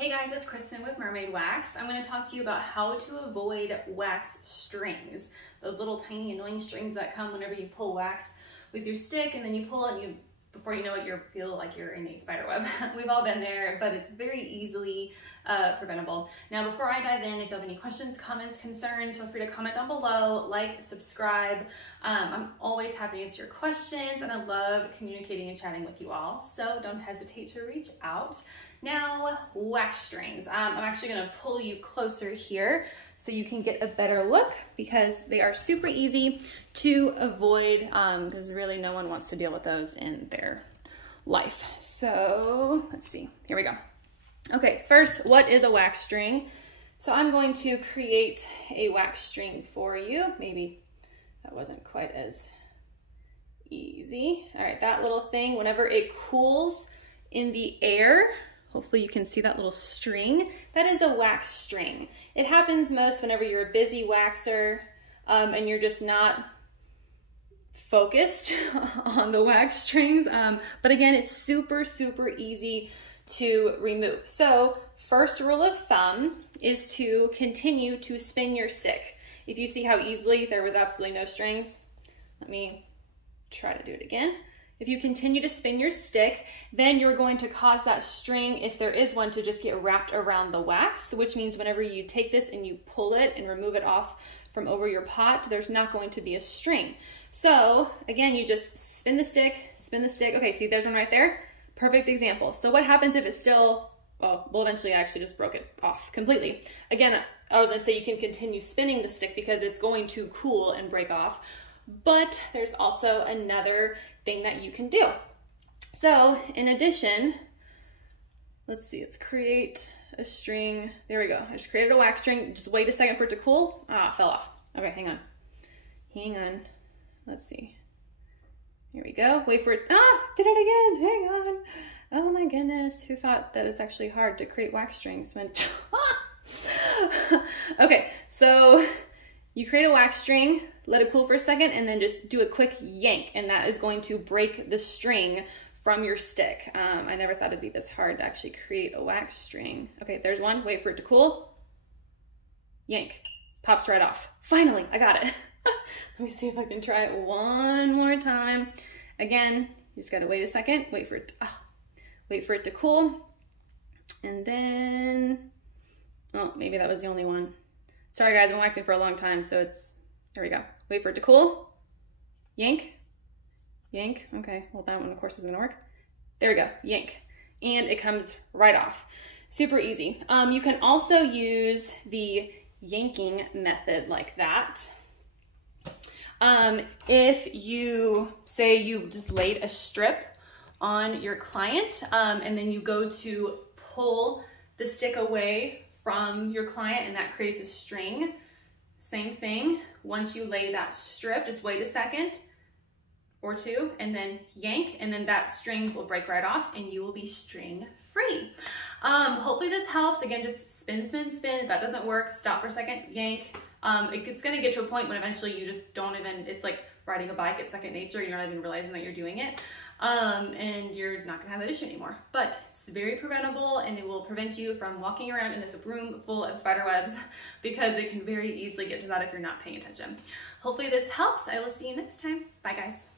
Hey guys, it's Kristen with Mermaid Wax. I'm going to talk to you about how to avoid wax strings. Those little tiny annoying strings that come whenever you pull wax with your stick and then you pull it and before you know it, you feel like you're in a spider web. We've all been there, but it's very easily preventable. Now, before I dive in, if you have any questions, comments, concerns, feel free to comment down below, like, subscribe. I'm always happy to answer your questions and I love communicating and chatting with you all. So don't hesitate to reach out. Now, wax strings. I'm actually gonna pull you closer here so you can get a better look because they are super easy to avoid because really no one wants to deal with those in their life. So let's see, here we go. Okay, first, what is a wax string? So I'm going to create a wax string for you. Maybe that wasn't quite as easy. All right, that little thing, whenever it cools in the air, hopefully you can see that little string. That is a wax string. It happens most whenever you're a busy waxer and you're just not focused on the wax strings. But again, it's super, super easy to remove. So first rule of thumb is to continue to spin your stick. If you see how easily there was absolutely no strings, let me try to do it again. If you continue to spin your stick, then you're going to cause that string, if there is one, to just get wrapped around the wax, which means whenever you take this and you pull it and remove it off from over your pot, there's not going to be a string. So again, you just spin the stick, spin the stick. Okay, see, there's one right there. Perfect example. So what happens if it's still, well, eventually I actually just broke it off completely. Again, I was gonna say you can continue spinning the stick because it's going to cool and break off. But there's also another thing that you can do. So in addition, let's see, let's create a string. There we go. I just created a wax string. Just wait a second for it to cool. Ah, fell off. Okay, hang on. Hang on. Let's see. Here we go. Wait for it. Ah, did it again. Hang on. Oh my goodness. Who thought that it's actually hard to create wax strings when... Okay, so you create a wax string, let it cool for a second, and then just do a quick yank, and that is going to break the string from your stick. I never thought it'd be this hard to actually create a wax string. Okay, there's one. Wait for it to cool. Yank. Pops right off. Finally, I got it. Let me see if I can try it one more time. Again, you just gotta wait a second. Wait for it to cool. And then, oh, maybe that was the only one. Sorry guys, I've been waxing for a long time, so there we go. Wait for it to cool. Yank. Yank. Okay, well that one of course isn't gonna work. There we go, yank. And it comes right off. Super easy. You can also use the yanking method like that. If you say you just laid a strip on your client and then you go to pull the stick away from your client and that creates a string, same thing. Once you lay that strip, just wait a second or two and then yank, and then that string will break right off and you will be string free. Hopefully this helps. Again, just spin, spin, spin. If that doesn't work, stop for a second, yank. It's gonna get to a point when eventually you just don't even, it's like riding a bike, it's second nature, you're not even realizing that you're doing it. And you're not gonna have that issue anymore. But it's very preventable and it will prevent you from walking around in this room full of spider webs because it can very easily get to that if you're not paying attention. Hopefully this helps. I will see you next time. Bye guys.